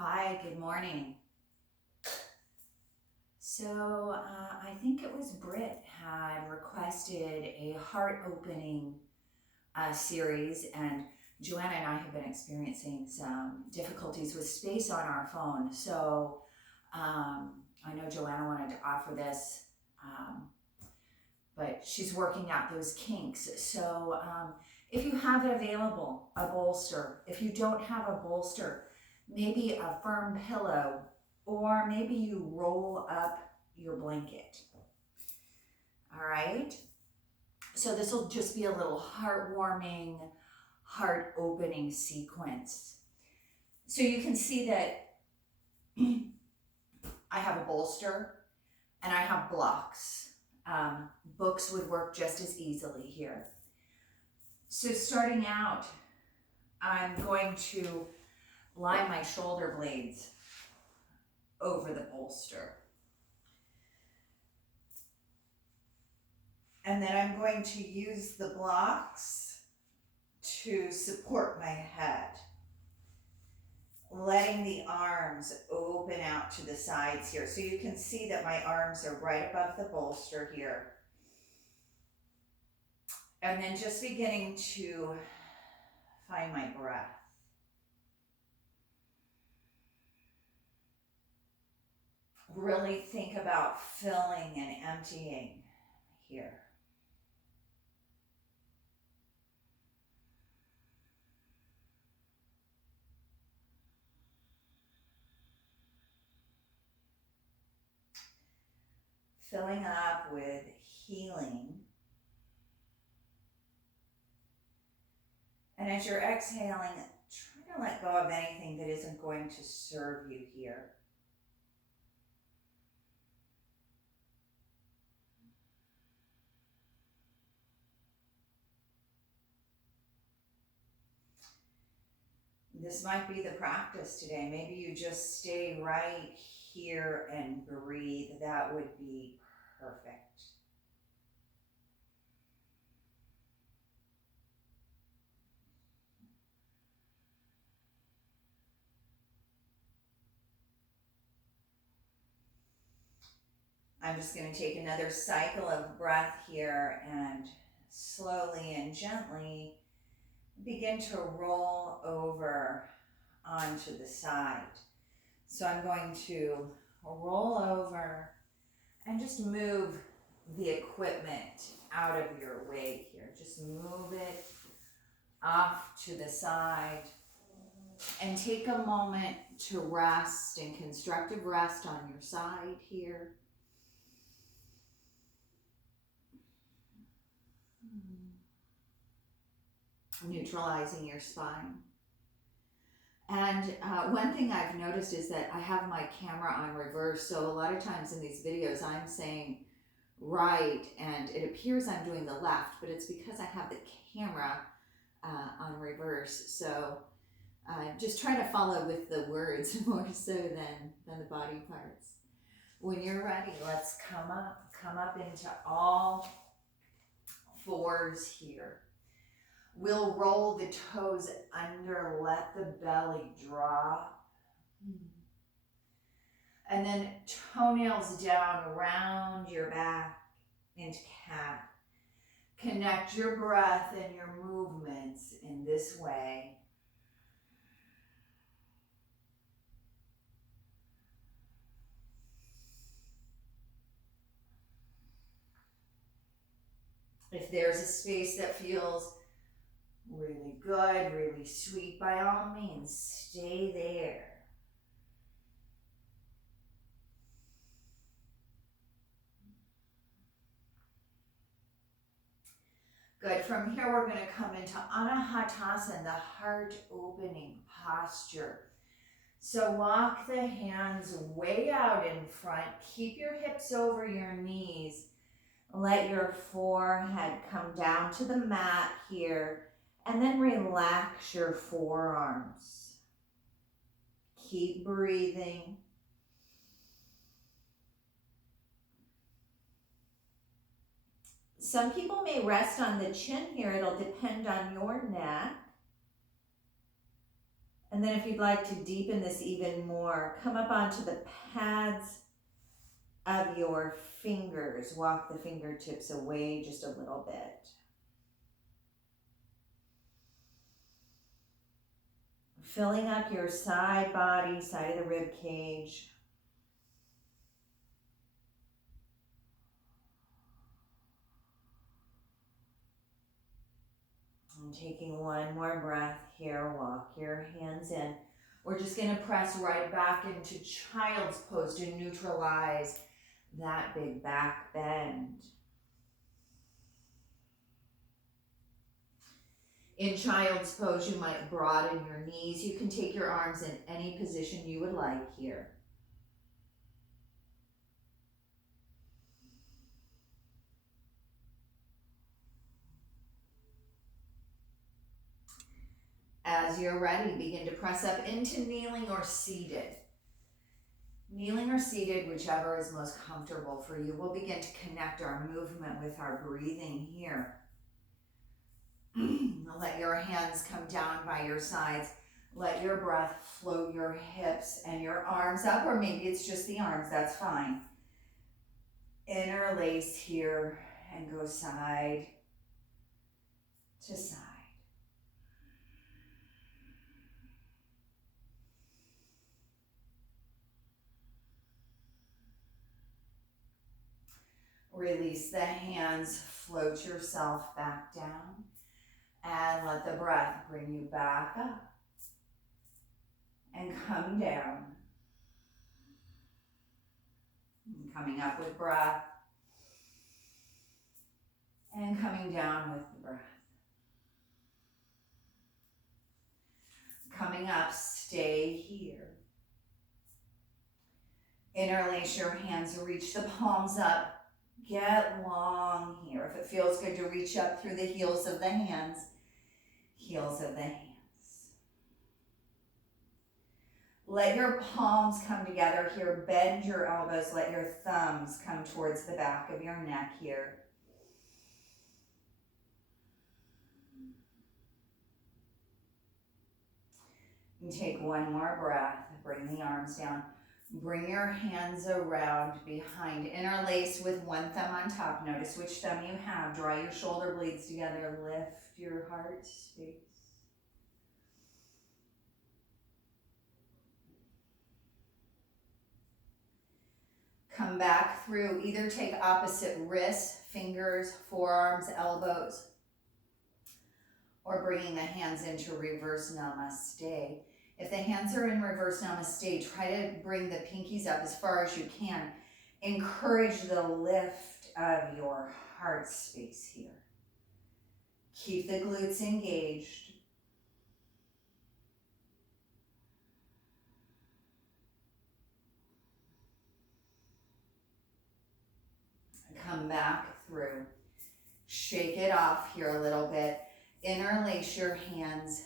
Hi, good morning. So, I think it was Britt had requested a heart opening series, and Joanna and I have been experiencing some difficulties with space on our phone. So, I know Joanna wanted to offer this, um, but she's working out those kinks. So, if you have it available, a bolster. If you don't have a bolster, maybe a firm pillow, or maybe you roll up your blanket. All right. So this will just be a little heartwarming, heart opening sequence. So you can see that I have a bolster and I have blocks. Books would work just as easily here. So starting out, I'm going to lie my shoulder blades over the bolster. And then I'm going to use the blocks to support my head, letting the arms open out to the sides here. So you can see that my arms are right above the bolster here. And then just beginning to find my breath. Really think about filling and emptying here. Filling up with healing. And as you're exhaling, try to let go of anything that isn't going to serve you here. This might be the practice today. Maybe you just stay right here and breathe. That would be perfect. I'm just going to take another cycle of breath here and slowly and gently begin to roll over onto the side. So I'm going to roll over and just move the equipment out of your way here. Just move it off to the side and take a moment to rest in constructive rest on your side here. Neutralizing your spine. And one thing I've noticed is that I have my camera on reverse, so a lot of times in these videos I'm saying right and it appears I'm doing the left, but it's because I have the camera on reverse. So just try to follow with the words more so than the body parts. When you're ready, let's come up into all fours here. We'll roll the toes under, let the belly drop. And then toenails down around your back into cat. Connect your breath and your movements in this way. If there's a space that feels really good, really sweet, by all means, stay there. Good. From here, we're going to come into Anahatasana, the heart opening posture. So walk the hands way out in front. Keep your hips over your knees. Let your forehead come down to the mat here, and then relax your forearms. Keep breathing. Some people may rest on the chin here. It'll depend on your neck. And then if you'd like to deepen this even more, come up onto the pads of your fingers. Walk the fingertips away just a little bit. Filling up your side body, side of the rib cage. And taking one more breath here, walk your hands in. We're just going to press right back into child's pose to neutralize that big back bend. In child's pose, you might broaden your knees. You can take your arms in any position you would like here. As you're ready, begin to press up into kneeling or seated. Kneeling or seated, whichever is most comfortable for you. We'll begin to connect our movement with our breathing here. Let your hands come down by your sides. Let your breath float your hips and your arms up, or maybe it's just the arms, that's fine. Interlace here and go side to side. Release the hands, float yourself back down, and let the breath bring you back up and come down. And coming up with breath and coming down with the breath. Coming up, stay here. Interlace your hands, reach the palms up. Get long here. If it feels good to reach up through the heels of the hands, heels of the hands. Let your palms come together here. Bend your elbows. Let your thumbs come towards the back of your neck here. And take one more breath. Bring the arms down. Bring your hands around behind. Interlace with one thumb on top. Notice which thumb you have. Draw your shoulder blades together. Lift your heart space. Come back through. Either take opposite wrists, fingers, forearms, elbows, or bringing the hands into reverse namaste. If the hands are in reverse namaste, try to bring the pinkies up as far as you can. Encourage the lift of your heart space here. Keep the glutes engaged. Come back through. Shake it off here a little bit. Interlace your hands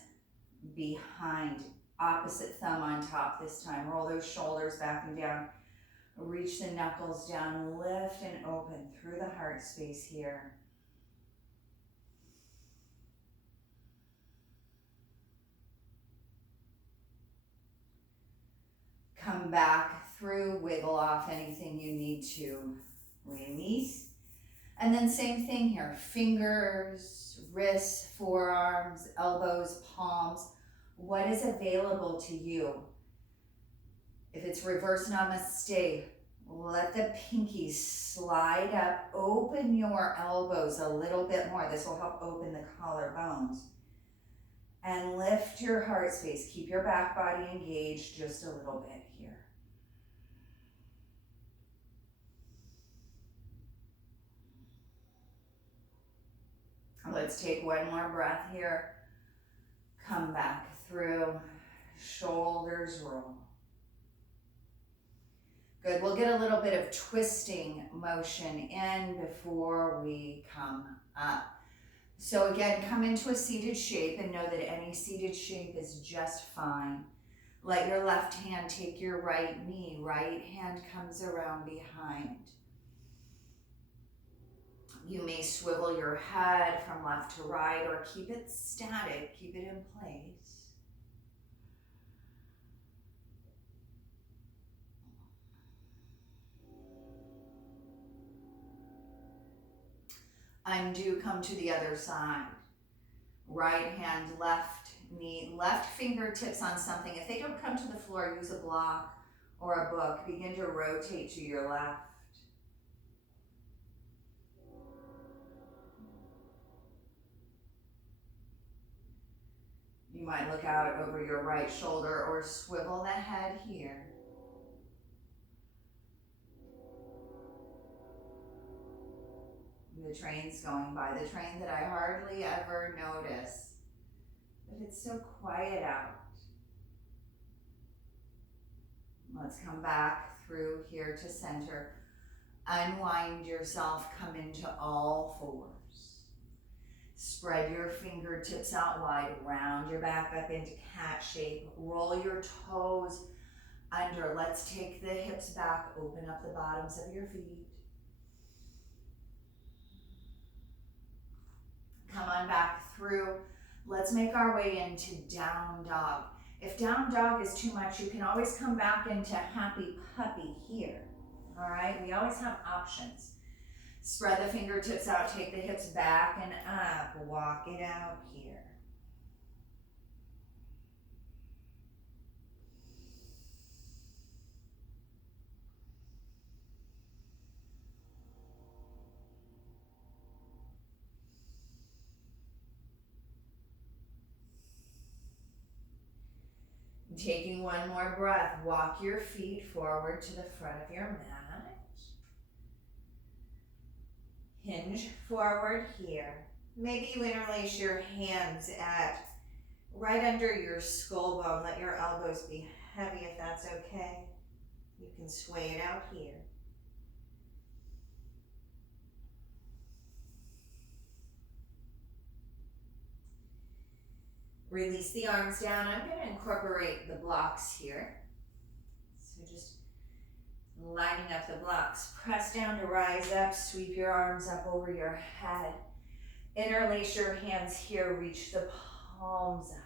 behind. Opposite thumb on top this time. Roll those shoulders back and down. Reach the knuckles down. Lift and open through the heart space here. Come back through. Wiggle off anything you need to release. And then same thing here. Fingers, wrists, forearms, elbows, palms. What is available to you? If it's reverse namaste, let the pinkies slide up. Open your elbows a little bit more. This will help open the collarbones. And lift your heart space. Keep your back body engaged just a little bit here. Let's take one more breath here. Come back through. Shoulders roll. Good, we'll get a little bit of twisting motion in before we come up. So again, come into a seated shape and know that any seated shape is just fine. Let your left hand take your right knee. Right hand comes around behind. You may swivel your head from left to right or keep it static, keep it in place. Undo, come to the other side. Right hand, left knee, left fingertips on something. If they don't come to the floor, use a block or a book. Begin to rotate to your left. You might look out over your right shoulder or swivel the head here. The train's going by, the train that I hardly ever notice, but it's so quiet out. Let's come back through here to center. Unwind yourself, come into all fours. Spread your fingertips out wide, round your back up into cat shape. Roll your toes under. Let's take the hips back, open up the bottoms of your feet. Come on back through. Let's make our way into down dog. If down dog is too much, you can always come back into happy puppy here. All right, we always have options. Spread the fingertips out, take the hips back and up, walk it out here. Taking one more breath, walk your feet forward to the front of your mat. Hinge forward here. Maybe you interlace your hands at right under your skull bone. Let your elbows be heavy if that's okay. You can sway it out here. Release the arms down. I'm going to incorporate the blocks here. So just lining up the blocks. Press down to rise up. Sweep your arms up over your head. Interlace your hands here. Reach the palms up.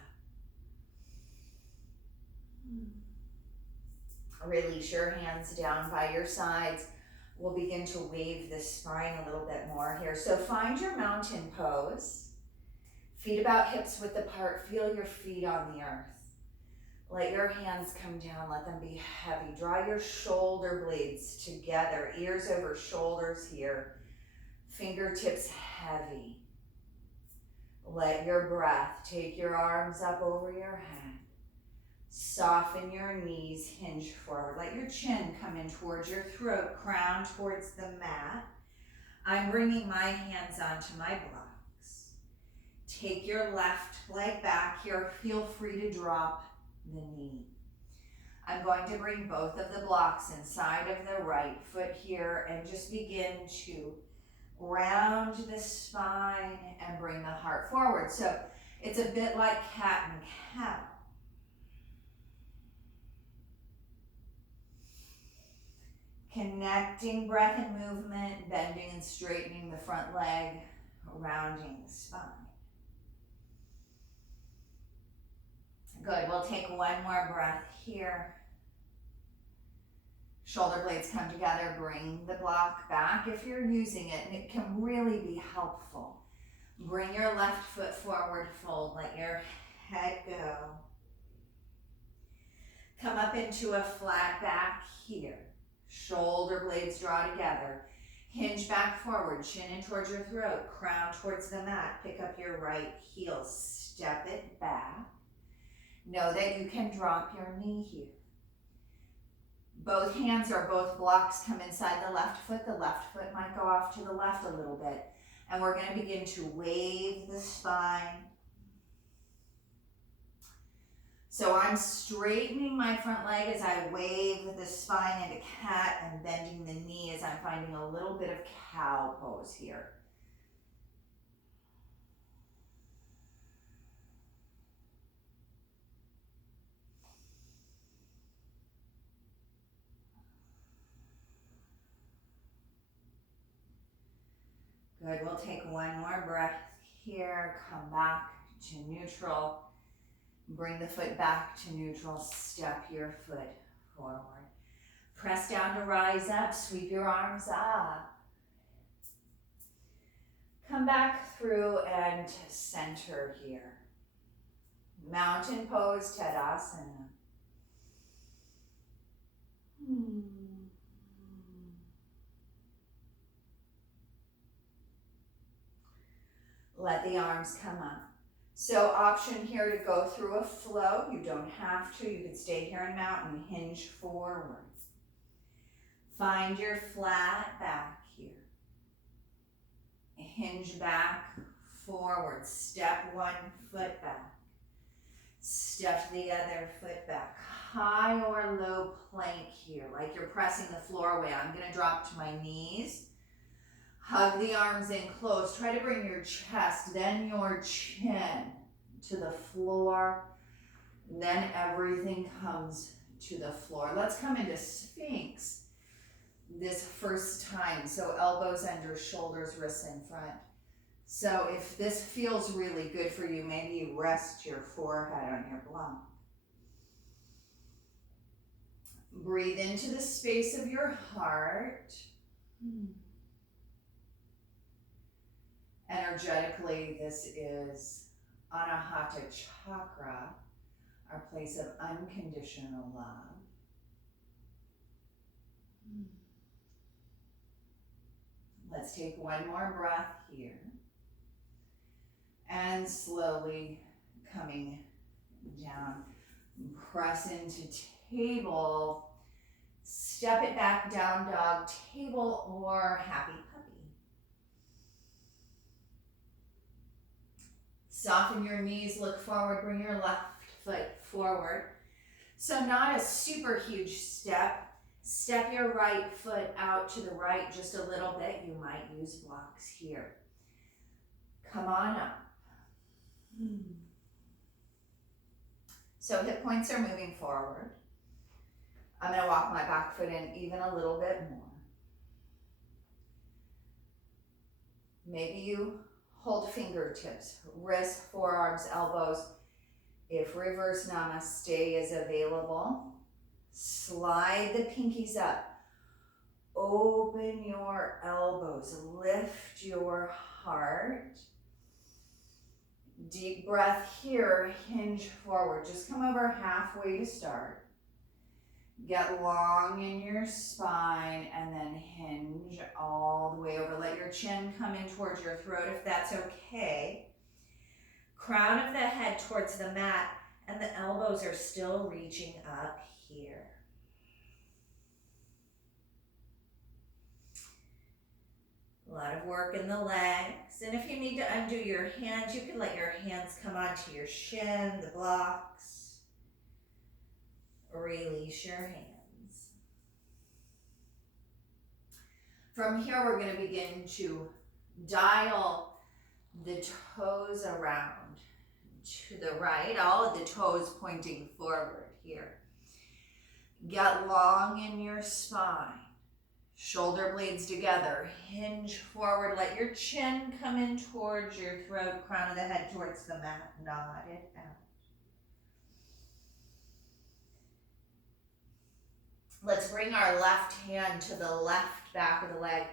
Release your hands down by your sides. We'll begin to wave the spine a little bit more here. So find your mountain pose. Feet about hips width apart. Feel your feet on the earth. Let your hands come down. Let them be heavy. Draw your shoulder blades together. Ears over shoulders here. Fingertips heavy. Let your breath take your arms up over your head. Soften your knees, hinge forward. Let your chin come in towards your throat, crown towards the mat. I'm bringing my hands onto my blocks. Take your left leg back here. Feel free to drop the knee. I'm going to bring both of the blocks inside of the right foot here and just begin to round the spine and bring the heart forward. So it's a bit like cat and cow. Connecting breath and movement, bending and straightening the front leg, rounding the spine. Good, we'll take one more breath here. Shoulder blades come together, bring the block back if you're using it, and it can really be helpful. Bring your left foot forward, fold, let your head go. Come up into a flat back here. Shoulder blades draw together. Hinge back forward, chin in towards your throat, crown towards the mat. Pick up your right heel, step it back. Know that you can drop your knee here. Both hands or both blocks come inside the left foot. The left foot might go off to the left a little bit. And we're going to begin to wave the spine. So I'm straightening my front leg as I wave the spine into cat and bending the knee as I'm finding a little bit of cow pose here. Good, we'll take one more breath here, come back to neutral. Bring the foot back to neutral, step your foot forward. Press down to rise up, sweep your arms up. Come back through and center here. Mountain pose, Tadasana. Let the arms come up. So option here to go through a flow. You don't have to. You could stay here in mountain. Hinge forward. Find your flat back here. Hinge back, forward. Step one foot back. Step the other foot back. High or low plank here, like you're pressing the floor away. I'm gonna drop to my knees. Hug the arms in close. Try to bring your chest, then your chin to the floor. Then everything comes to the floor. Let's come into Sphinx this first time. So elbows under shoulders, wrists in front. So if this feels really good for you, maybe you rest your forehead on your block. Breathe into the space of your heart. Energetically, this is Anahata Chakra, our place of unconditional love. Let's take one more breath here. And slowly coming down. Press into table. Step it back, down dog, table, or happy puppy. Soften your knees, look forward, bring your left foot forward. So not a super huge step. Step your right foot out to the right just a little bit. You might use blocks here. Come on up. So hip points are moving forward. I'm going to walk my back foot in even a little bit more. Maybe you hold fingertips, wrists, forearms, elbows. If reverse namaste is available, slide the pinkies up. Open your elbows, lift your heart. Deep breath here, hinge forward. Just come over halfway to start. Get long in your spine and then hinge all the way over. Let your chin come in towards your throat if that's okay. Crown of the head towards the mat and the elbows are still reaching up here. A lot of work in the legs. And if you need to undo your hands, you can let your hands come onto your shin, the blocks. Release your hands. From here, we're going to begin to dial the toes around to the right, all of the toes pointing forward here. Get long in your spine. Shoulder blades together, hinge forward, let your chin come in towards your throat, crown of the head towards the mat, nod it out. Let's bring our left hand to the left back of the leg.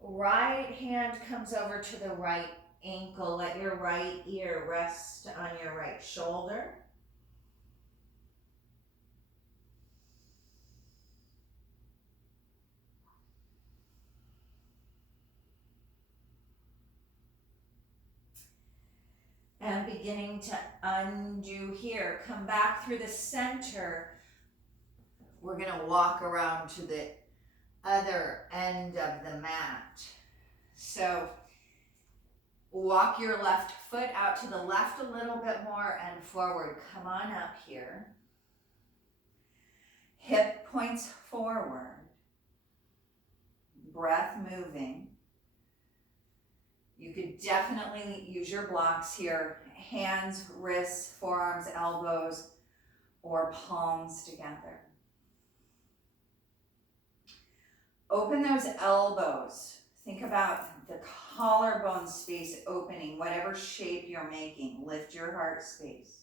Right hand comes over to the right ankle. Let your right ear rest on your right shoulder. And beginning to undo here. Come back through the center. We're going to walk around to the other end of the mat. So walk your left foot out to the left a little bit more and forward. Come on up here. Hip points forward. Breath moving. You could definitely use your blocks here. Hands, wrists, forearms, elbows, or palms together. Open those elbows. Think about the collarbone space opening, whatever shape you're making. Lift your heart space.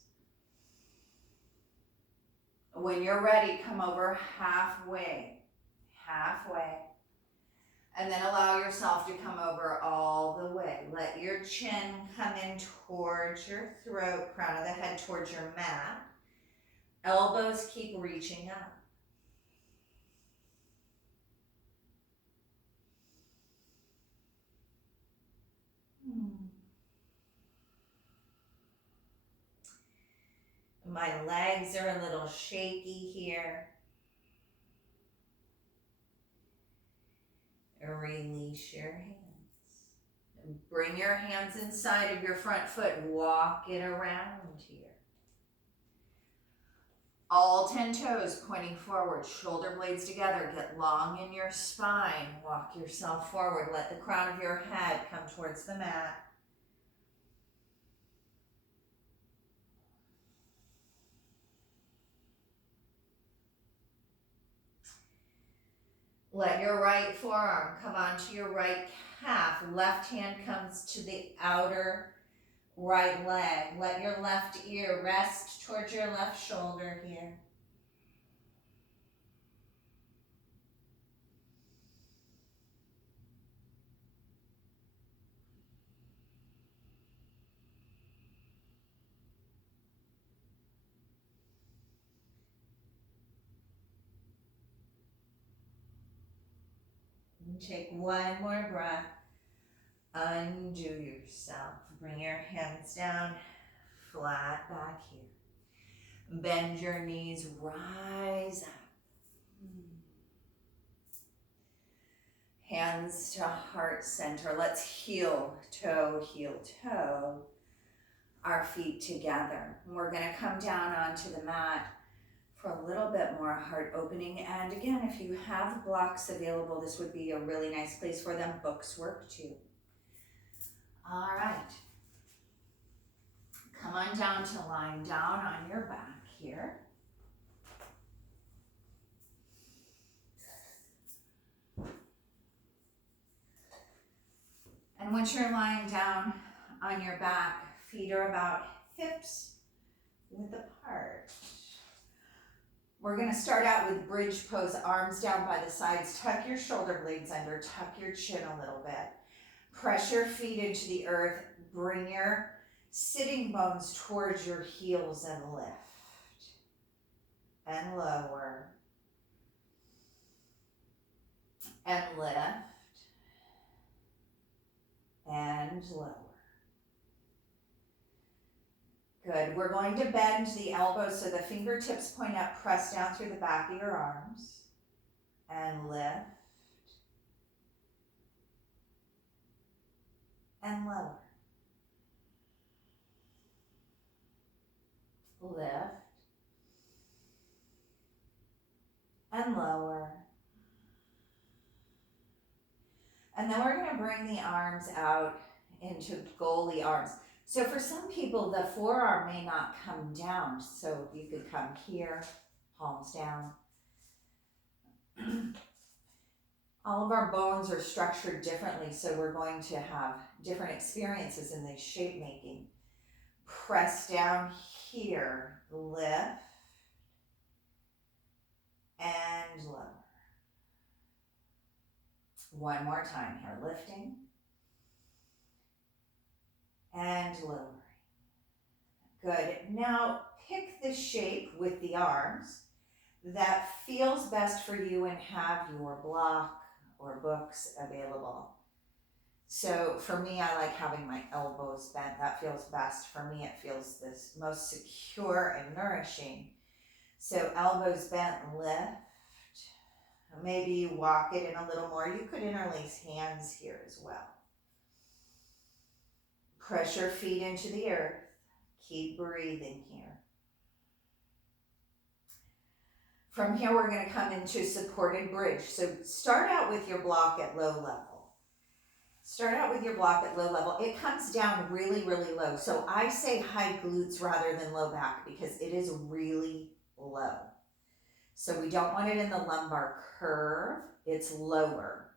When you're ready, come over halfway. Halfway. And then allow yourself to come over all the way. Let your chin come in towards your throat, crown of the head towards your mat. Elbows keep reaching up. My legs are a little shaky here. Release your hands. Bring your hands inside of your front foot. Walk it around here. All 10 toes pointing forward. Shoulder blades together. Get long in your spine. Walk yourself forward. Let the crown of your head come towards the mat. Let your right forearm come onto your right calf. Left hand comes to the outer right leg. Let your left ear rest towards your left shoulder here. And take one more breath. Undo yourself. Bring your hands down, flat back here. Bend your knees, rise up. Hands to heart center. Let's heel, toe, our feet together. We're gonna come down onto the mat for a little bit more heart opening. And again, if you have blocks available, this would be a really nice place for them. Books work too. All right. Come on down to lying down on your back here. And once you're lying down on your back, feet are about hips width apart. We're gonna start out with bridge pose, arms down by the sides. Tuck your shoulder blades under, tuck your chin a little bit. Press your feet into the earth. Bring your sitting bones towards your heels and lift. And lower. And lift. And lower. Good. We're going to bend the elbows so the fingertips point up, press down through the back of your arms. And lift. And lower. Lift. And lower. And then we're going to bring the arms out into goalie arms. So for some people, the forearm may not come down. So you could come here, palms down. All of our bones are structured differently, so we're going to have different experiences in the shape making. Press down here, lift, and lower. One more time here, lifting and lowering. Good. Now pick the shape with the arms that feels best for you and have your block or books available. So for me, I like having my elbows bent. That feels best. For me, it feels this most secure and nourishing. So elbows bent, lift. Maybe you walk it in a little more. You could interlace hands here as well. Press your feet into the earth. Keep breathing here. From here, we're going to come into supported bridge. So start out with your block at low level. Start out with your block at low level. It comes down really, really low. So I say high glutes rather than low back because it is really low. So we don't want it in the lumbar curve. It's lower.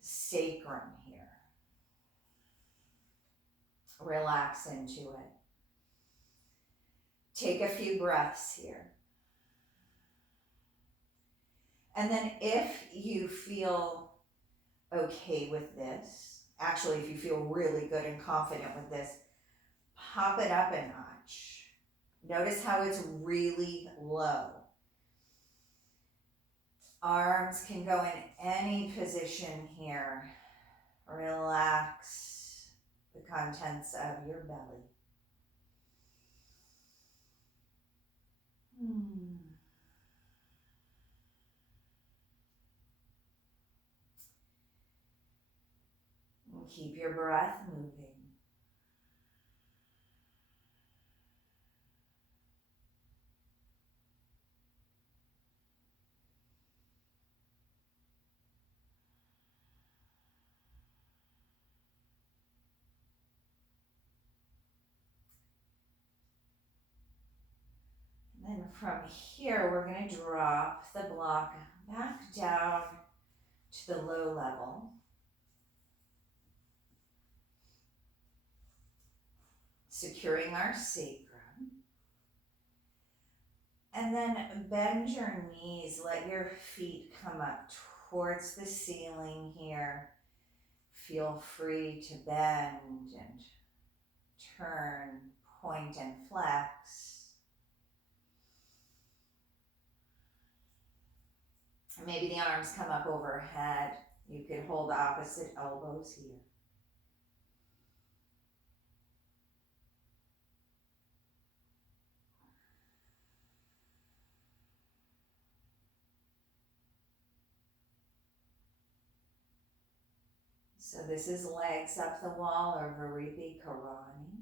Sacrum here. Relax into it. Take a few breaths here. And then if you feel okay with this, actually, if you feel really good and confident with this, pop it up a notch. Notice how it's really low. Arms can go in any position here. Relax the contents of your belly. And keep your breath moving. And then from here, we're going to drop the block back down to the low level. Securing our sacrum. And then bend your knees, let your feet come up towards the ceiling here. Feel free to bend and turn, point and flex. Maybe the arms come up overhead. You could hold opposite elbows here. So this is legs up the wall or Varipi Karani.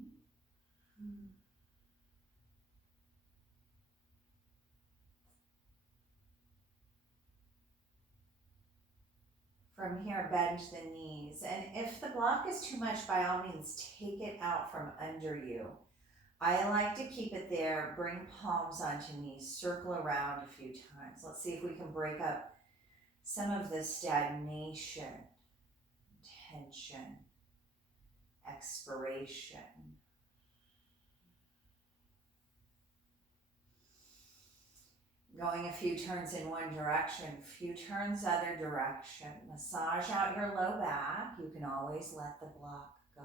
From here, bend the knees. And if the block is too much, by all means, take it out from under you. I like to keep it there, bring palms onto knees, circle around a few times. Let's see if we can break up some of the stagnation, tension, expiration. Going a few turns in one direction, few turns other direction. Massage out your low back. You can always let the block go.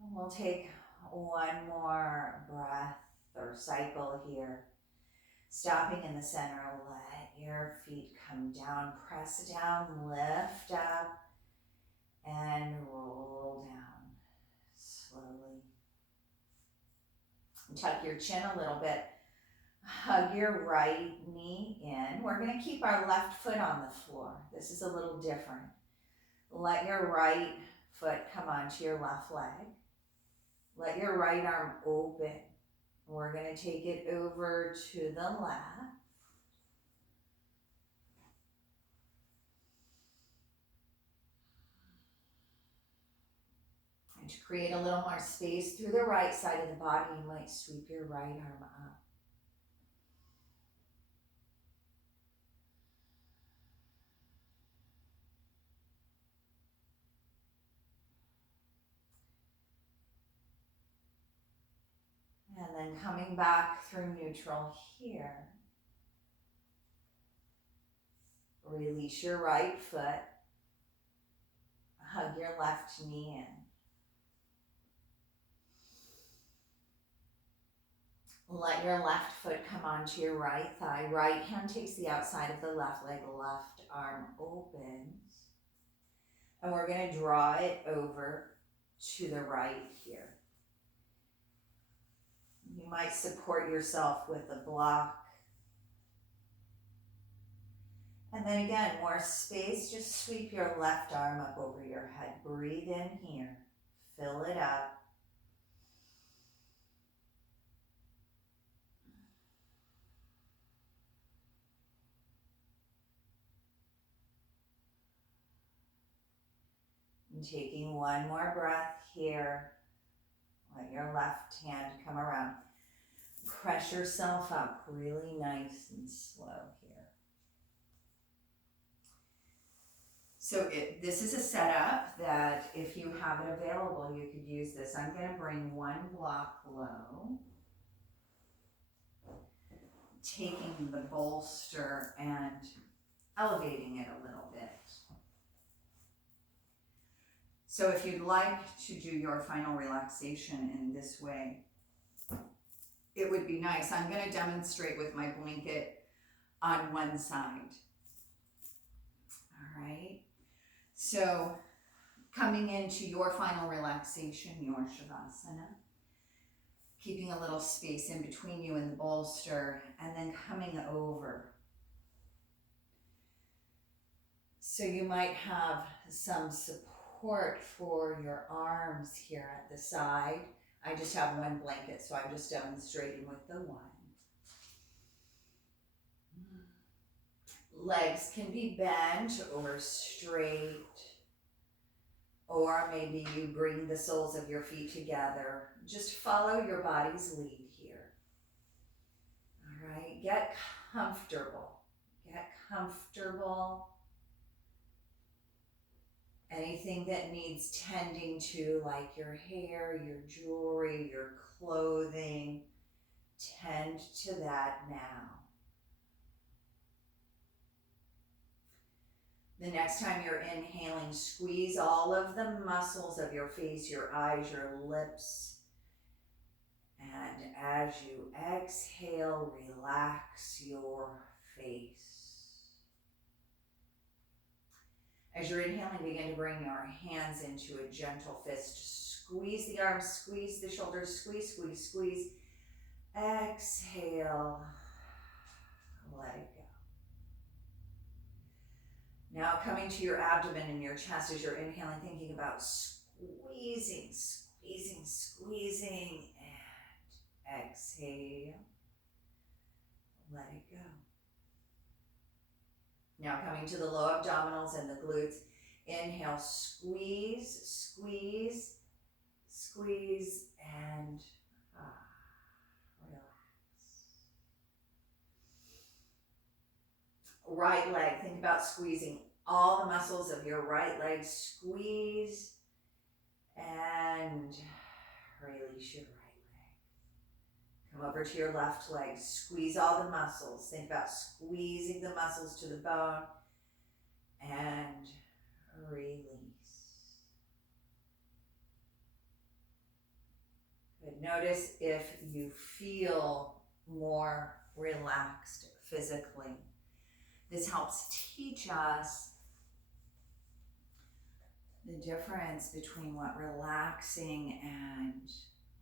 And we'll take one more breath or cycle here. Stopping in the center, let your feet come down, press down, lift up, and roll down slowly. Tuck your chin a little bit. Hug your right knee in. We're going to keep our left foot on the floor. This is a little different. Let your right foot come onto your left leg. Let your right arm open. We're going to take it over to the left. And to create a little more space through the right side of the body, you might sweep your right arm up. And then coming back through neutral here. Release your right foot. Hug your left knee in. Let your left foot come onto your right thigh. Right hand takes the outside of the left leg. Left arm opens. And we're going to draw it over to the right here. You might support yourself with a block. And then again, more space. Just sweep your left arm up over your head. Breathe in here. Fill it up. And taking one more breath here. Let your left hand come around. Press yourself up really nice and slow here. So this is a setup that if you have it available, you could use this. I'm going to bring one block low. Taking the bolster and elevating it a little bit. So if you'd like to do your final relaxation in this way, it would be nice. I'm going to demonstrate with my blanket on one side. All right. So coming into your final relaxation, your Shavasana, keeping a little space in between you and the bolster, and then coming over. So you might have some support for your arms here at the side. I just have one blanket, so I'm just demonstrating with the one. Legs can be bent or straight, or maybe you bring the soles of your feet together. Just follow your body's lead here. All right, get comfortable. Get comfortable. Anything that needs tending to, like your hair, your jewelry, your clothing, tend to that now. The next time you're inhaling, squeeze all of the muscles of your face, your eyes, your lips. And as you exhale, relax your face. As you're inhaling, begin to bring your hands into a gentle fist. Squeeze the arms, squeeze the shoulders, squeeze, squeeze, squeeze. Exhale, let it go. Now coming to your abdomen and your chest as you're inhaling, thinking about squeezing, squeezing, squeezing, and exhale, let it go. Now coming to the low abdominals and the glutes, inhale, squeeze, squeeze, squeeze, and relax. Right leg, think about squeezing all the muscles of your right leg. Squeeze and release your right leg. Come over to your left leg. Squeeze all the muscles. Think about squeezing the muscles to the bone and release. Good. Notice if you feel more relaxed physically. This helps teach us the difference between what relaxing and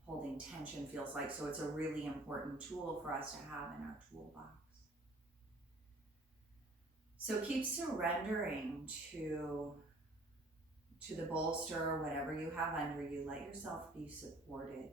holding tension feels like. So it's a really important tool for us to have in our toolbox. So keep surrendering to the bolster or whatever you have under you. Let yourself be supported.